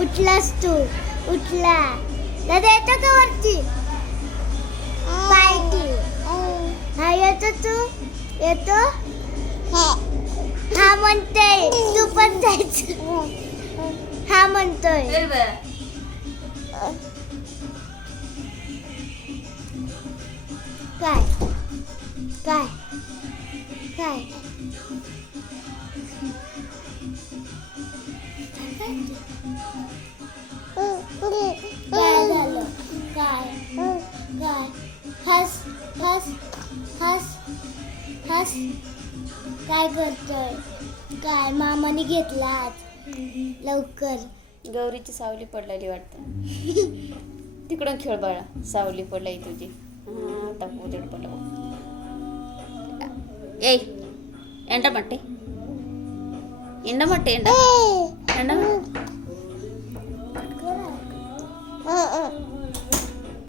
उठलास तू उठला दादा येतो का वरती पायटी हा येतो तू येतो हा म्हणतोय तू पण जायचं हा म्हणतोय काय काय काय काय झालं काय काय हस हस हस हस काय करतोय काय मामाने घेतला आज लवकर गौरीची सावली पडलेली वाटतं तिकडून खेळ बाळा सावली पडली तुझी आता उजेड पडला ए ఎండ మట్టి ఎండ మట్టి ఎండ ఎండ